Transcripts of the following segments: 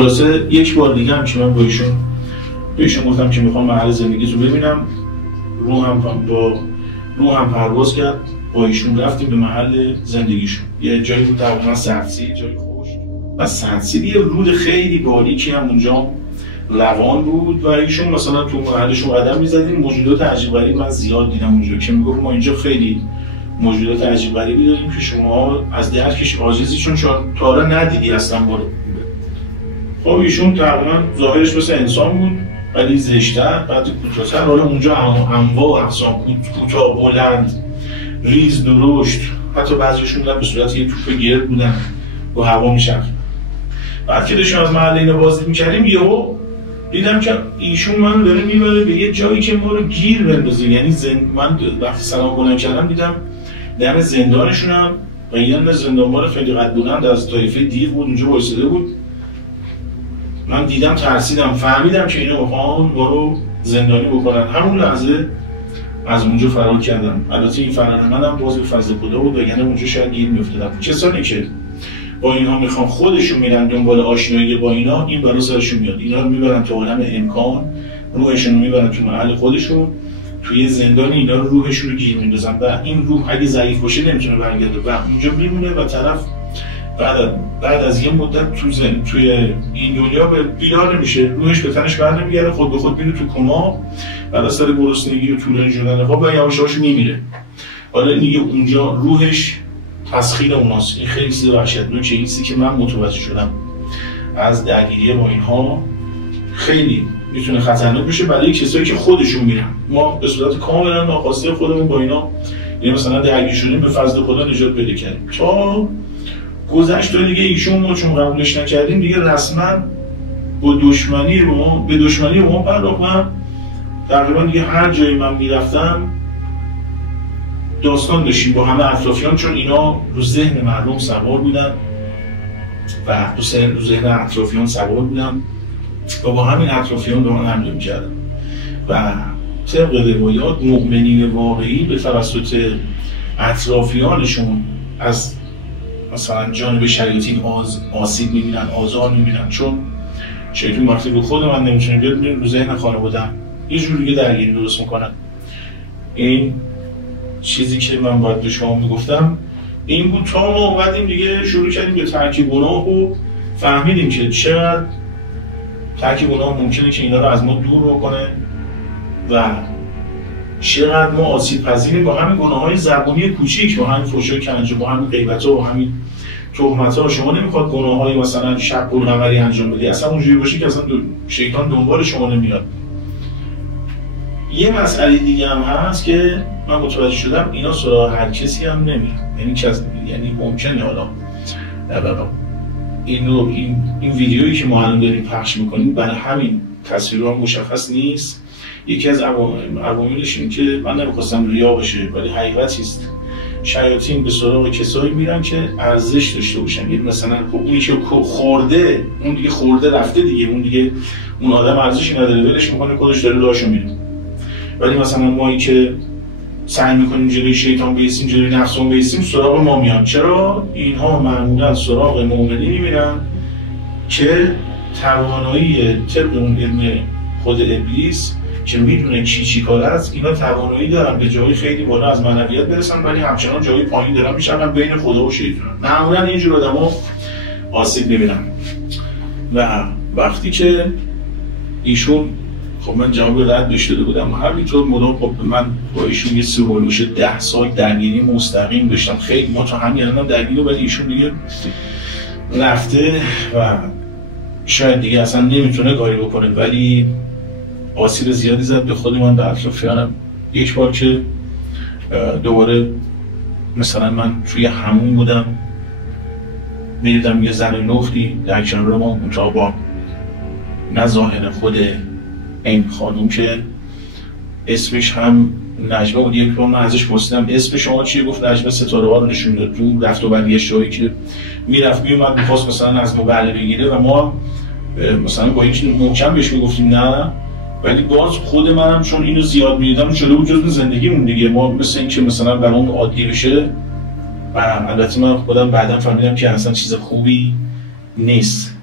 خلاصه یک بار دیگه هم که من با ایشون گفتم که میخوام محل زندگیتو ببینم، روحم پرواز کرد، با ایشون رفتیم به محل زندگیشون. یه جایی بود تقریبا سردسیر، جایی خوش و سردسیر، یه رود خیلی باریکی هم اونجا روان بود و ایشون مثلا تو محلشون قدم میزدیم. موجودات عجیب غریب من زیاد دیدم اونجا که میگفت ما اینجا خیلی موجودات عجیب غریبی داریم که شما از درکش عاجزی، چون تا حالا ندیدی اصلا. خب ایشون تقریبا ظاهرش مثل انسان بود ولی زشت‌تر، بعد کوتاه‌تر. حالا اونجا انواع اقسام، کوتاه، بلند، ریز، درشت، حتی بعضیشون به صورت یه توپ گرد بودن و هوا می‌چرخید. بعد که داشتیم از محله اینا بازدید می‌کردیم، یهو دیدم که ایشون من داره میبره به یه جایی که ما رو گیر بندازه. یعنی من وقتی سلام بلند کردم دیدم دم زندانشونم و یه زندانبان خیلی قد بلند از طایفه دیو بود اونجا وایساده بود. من دیدم، ترسیدم، فهمیدم که اینا بخوان ما رو زندانی بکنن. همون لحظه از اونجا فرار کردم. البته این فرار منم باز به فضل خدا بود، وگرنه اونجا شاید گیر میافتادم. کسانی که با اینها میخوان خودشون میرن دنبال آشنایی با اینا، این برای سرشون میاد. اینا رو میبرن تو عالم امکان، روحشون رو میبرن تو محل خودشون، توی زندان اینا رو روحشون رو گیر میندازن و این روح اگه ضعیف باشه نمیتونه برگرده و اونجا میمونه و طرف بعد از یه مدت توی این دنیا بیدار نمیشه، روحش به تنش برنمیگرده، خود به خود میره تو کما، بعد از سر گرسنگی و طولانی شدن خواب و یواش یواش میمیره. حالا دیگه اونجا روحش تسخیر اوناست. این خیلی چیز وحشتناکه. این چیزی که من متوجه شدم از درگیری با اینها خیلی میتونه خطرناک بشه برای کسایی که خودشون میرن. ما به صورت کاملا ناخواسته خودمون با اینا یعنی مثلا درگیر شدیم، به فضل خدا نجات پیدا کردیم. تا گذشت دیگه ایشون ما چون قبولش نکردیم دیگه رسما به دشمنی با ما پرداختن. تقریبا دیگه هر جایی من میرفتم داستان داشتیم با همه اطرافیان، چون اینا رو ذهن مردم سوار بودن و رو ذهن اطرافیان سوار بودن و با همین اطرافیان به من حمله می‌کردن و طبق روایات مؤمنین واقعی به توسط اطرافیانشون از مثلا جانب شیاطین آسیب می‌بینن، آزار می‌بینن، چون شیطان وقتی رو خود من نمی‌تونه بیاد میره رو ذهن خانواده‌ام یه جور دیگه درگیری درست می‌کنن. این چیزی که من باید به شما میگفتم این بود. تا ما اومدیم دیگه شروع کردیم به ترک گناه و فهمیدیم که چقدر ترک گناه ممکنه که اینا رو از ما دور بکنه و چقدر ما آسیب پذیریم با همین گناه‌های زبونی کوچیک، با همین فحشای کنجه، با همین غیبت‌ها و همین تهمت‌ها. شما نمیخواد گناه‌های مثلا شق القمری انجام بدی، اصلا اونجوری باشه که اصلا شیطان دنبال شما نمیاد. یه مسئله دیگه هم هست که من متوجه شدم اینا سراغ هر کسی هم نمیرن. یعنی ممکنه حالا این ویدیویی که ما الان داریم پخش میکنیم برای همین تصویرها مشخص نیست. یکی از عواملش این که من نمیخواستم ریا باشه ولی حقیقتی است. شیاطین به سراغ کسایی میرن که ارزش داشته باشن. یعنی مثلا اونی که خورده، اون دیگه خورده رفته دیگه، اون آدم ارزشی نداره، ولش میکنه، خودش داره راهشو میره. ولی مثلا مایی که سعی میکنیم جلوی شیطان بیستیم، جلوی نفسمون بیستیم، سراغ ما میان. چرا؟ اینها معمولا سراغ مؤمنینی میرن که توانایی طبق اون علم خود ابلیس که میدونه چی کار است، اینا توانایی دارن به جایی خیلی بالا از معنویت برسن ولی همچنان جایی پایین دارن میشن بین خدا و شیطان. معمولا اینجور آدما آسیب میبینن. و وقتی که ایشون خب من جواب رد بهش داده بودم، همینطور مدام خب من با ایشون یه 10 سال درگیری مستقیم داشتم. خیلی ما تا همین الان درگیری، ولی ایشون دیگه رفته و شاید دیگه اصلا نمیتونه کاری بکنه، ولی آسیب زیادی زد به خود من، به اطرافیانم. یک بار که دوباره مثلا من توی همون بودم میدیدم یه زن لختی در کنار ما، منتها با نه ظاهر خود این خانوم که اسمش هم نجمه بود. یک بار من ازش پرسیدم اسم شما چیه؟ گفت نجمه ستاره ها رو نشون داد. تو رفت و برگشت هایی که میرفت میومد میخواست مثلا از ما بهره بگیره و ما مثلا با هیچ محکم بهش میگفتیم نه، ولی باز خود منم چون اینو زیاد میدیدم شده بود جزء زندگیمون دیگه. ما مثل این که مثلا برام عادی بشه و البته من خودم بعداً فهمیدم که اصلا چیز خوبی نیست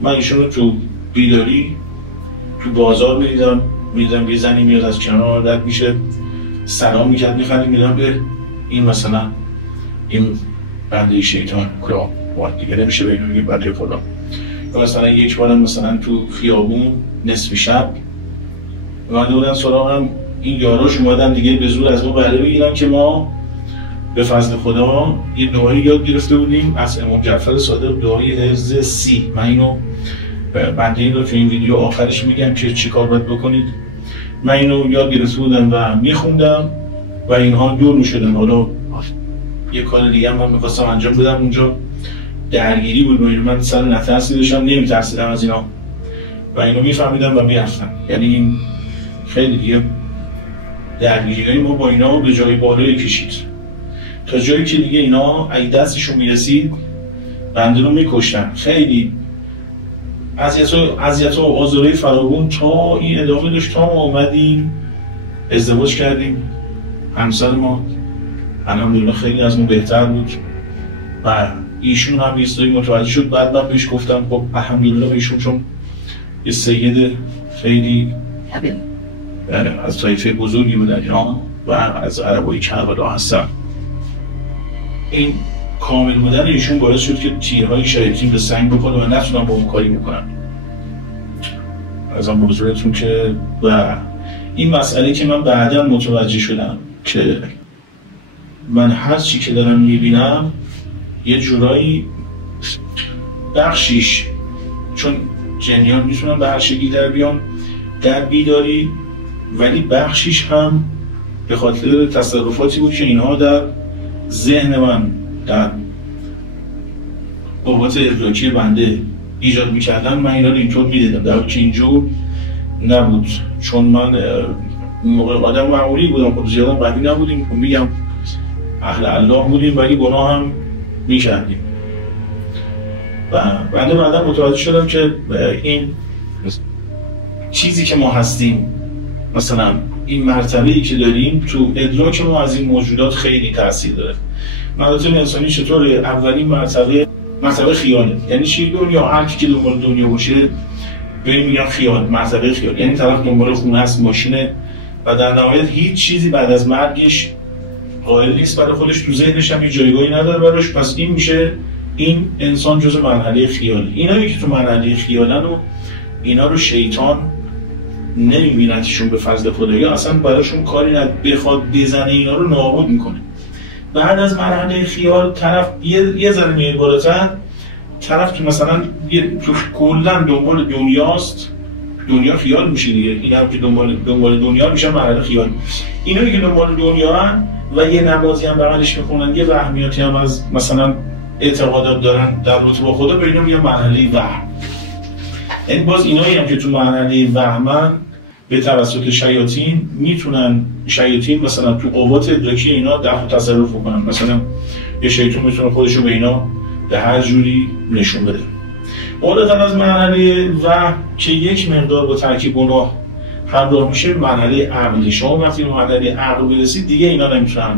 من ایشون رو تو بیداری تو بازار میدیدم یه زنی میاد از کنار رد میشه، سلام میکرد، میخندیم، میدم به این مثلا این بنده شیطان کلا وقت دیگه نمیشه به اینو میگه بنده خدا. یا مثلا یک بارم مثلا تو خیابون نصف شب اومده بودن سراغم، این یاراش اومدن دیگه به زور از ما بهره بگیرن که ما به فضل خدا یه دعایی یاد گرفته بودیم از امام جعفر صادق، دعای حفظ سی. من اینو بنده این رو تو این ویدیو آخرش میگم که چی کار باید بکنید. من اینو یاد گرفته بودم و میخوندم و اینها دور میشدن. حالا یه کار دیگه هم من میخواستم انجام بدم اونجا، درگیری بود، من سر نترسی داشتم، نمیترسیدم از اینا و اینو میفهمیدم و میرفتم. یعنی این خیلی دیگه درگیری ما با اینا به جای بالایی کشید تا جایی که دیگه اینا اگه دستشون میرسید بنده رو میکشتن. خیلی اذیت و آزاری فراوون تا این ادامه داشت تا ما اومدیم ازدواج کردیم. همسر ما الحمدلله خیلی از ما بهتر بود و ایشون هم ایستایی متوجه شد. بعد من بهش گفتم خب الحمدلله ایشون چون یه سید خیلی از طایفه بزرگی بودن اینا و از عربای کربلا هستن، این کامل بودن ایشون باعث شد که تیرهای شیاطین به سنگ بکنه و نتونن با اون کاری بکنن. از آن بزرگتون که و این مسئله که من بعدا متوجه شدم که من هر چی که دارم میبینم یه جورایی بخشیش، چون جنیان میتونن به هر شکلی در بیان در بیداری، ولی بخشیش هم به خاطر تصرفاتی بود که اینها در ذهن من در قوت ادراکی بنده ایجاد میکردن. من اینا رو اینطور میدیدم در حالی که اینجور نبود، چون من موقع آدم معمولی بودم، خب زیادم قوی نبودیم، میگم اهل الله بودیم ولی گناه هم میکردیم. و بنده بعدا متوجه شدم که این چیزی که ما هستیم، مثلا این مرتبه‌ای که داریم تو ادراک ما از این موجودات خیلی تاثیر داره. مراتب انسانی چطوره؟ اولین مرتبه خیاله. یعنی چی؟ دنیا، هر کی که دنبال دنیا باشه ببین میگن خیال، مرتبه خیال، یعنی طرف دنبال خونه است، ماشینه و در نهایت هیچ چیزی بعد از مرگش قائل نیست برای خودش، تو ذهنش هم هیچ جایگاهی نداره براش. پس این میشه این انسان جزء مرحله خیال. اینایی که تو مرحله خیالن و اینا رو شیطان نمیبینتشون به فضل خدا، یا اصلا براشون کاری بخواد بزنه اینا رو نابود میکنه. بعد از مرحله خیال طرف یه ذره میاد بالاتر، طرف که مثلا تو کلا دنبال دنیاست، دنیا خیال میشه دیگه. اینا که دنبال دنیا میشن مرحله خیال. اینایی که دنبال دنیا هن و یه نمازی هم بغلش میخونن، یه وهمیاتی هم از مثلا اعتقادات دارن در رابطه با خدا، به اینا میگن مرحله وهم. یعنی باز اینایی هم که تو مرحله وهمن به توسط شیاطین میتونن، شیاطین مثلا تو قوات ادراکی اینا دفع تصرف بکنن. مثلا یه شیطان میتونه خودشو به اینا به هر جوری نشون بده. بالاتر از مرحله وهم که یک مقدار با ترکیب گناه همراه میشه، مرحله عقلی. شما وقتی به مرحله عقل برسید دیگه اینا نمیتونن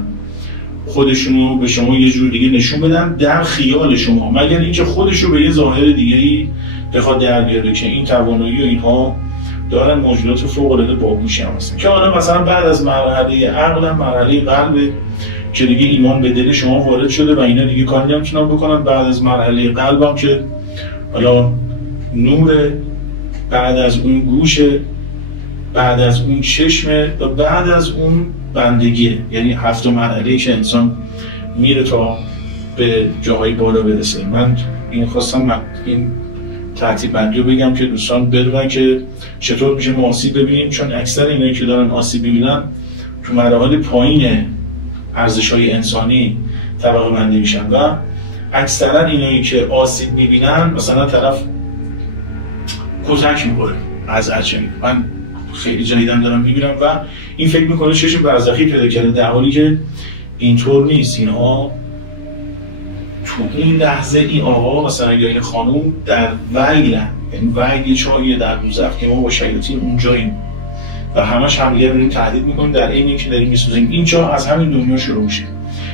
خودشونو به شما یه جور دیگه نشون بدن در خیال شما، مگر اینکه خودشو به یه ظاهر دیگه‌ای بخواد در بیاره که این توانایی و اینها دارن موجودات فوق‌العاده باهوشی هم هستن. که حالا مثلا بعد از مرحله عقل مرحله قلب که دیگه ایمان به دل شما وارد شده و اینا دیگه کاری نمیتونن بکنن. بعد از مرحله قلب هم که حالا نور، بعد از اون گوش، بعد از اون چشم و بعد از اون بندگی، یعنی 7 مرحله که انسان میره تا به جاهای بالا برسه. من این خواستم این ترتیب بندی رو بگم که دوستان بدونن که چطور میشه ما آسیب ببینیم، چون اکثر اینایی که دارن آسیب میبینن تو مراحل پایین ارزش‌های انسانی طبقه بندی میشن و اکثرا اینایی که آسیب میبینن مثلا طرف کتک میخوره از اجنبی. من خیلی جدیدن دارم میبینم و این فکر میکنه چشم برزخی پیدا کرده، در حالی که اینطور نیست. اینها تو این لحظه این آقا مثلا یا این خانوم در ویلن، یعنی ویل چایه در دوزخ که ما با شیاطین اونجاییم و همش همدیگه رو تهدید میکنیم در این که داریم میسوزیم. این چاه از همین دنیا شروع میشه.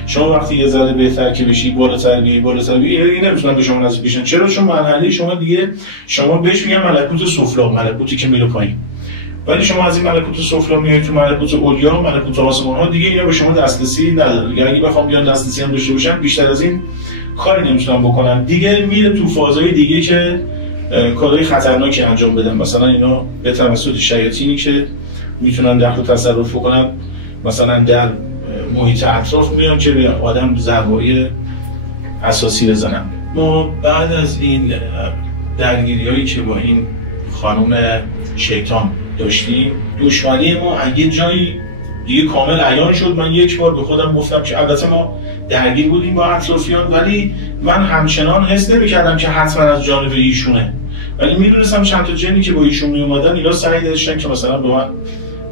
شما وقتی یه ذره بهتر که بشی، بالاتر بیای نمیتونن به شما نزدیک بشن. چرا؟ چون مرحله شما دیگه، شما بهش میگن ملکوت سفلی، ملکوتی که میره پایین. ولی شما از این ملکوت سفلی میایید تو ملکوت علیا، ملکوت آسمان ها، دیگه اینا به شما دسترسی نداره. دیگه اگه بخوام بیان دسترسی هم داشته باشن، بیشتر از این کاری نمیتونن بکنن. دیگه میره تو فازهای دیگه که کارهای خطرناکی انجام بدن. مثلا اینا به توسط شیاطینی که میتونن دخل و تصرف بکنن، مثلا در محیط اطراف میان که به آدم ضربه‌های اساسی بزنن. ما بعد از این درگیری‌هایی که با این خانم شیطان داشتیم، دشمنی ما اگه جایی دیگه کامل عیان شد. من یک بار به خودم گفتم که البته ما درگیر بودیم با اطرافیان، ولی من همچنان حس نمی‌کردم که حتما از جانب ایشونه، ولی میدونستم چند تا جنی که با ایشون میومدن اینا سعی داشتن که مثلا به من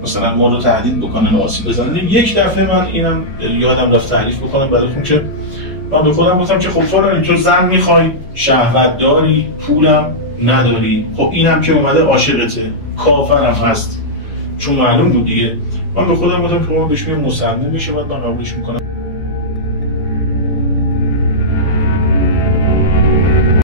مثلا ما رو تهدید بکنن و آسیب بزنن. یک دفعه من اینم یادم رفت تعریف بکنم براتون که من به خودم گفتم که خب فلان تو زن میخوای، شهوت داری، پولم نداری، خب اینم که اومده عاشقته، کافرم هست، چون معلوم بود دیگه. من به خودم گفتم که ما بهش میگم مسلمان میشه، بعد من قبولش میکنم.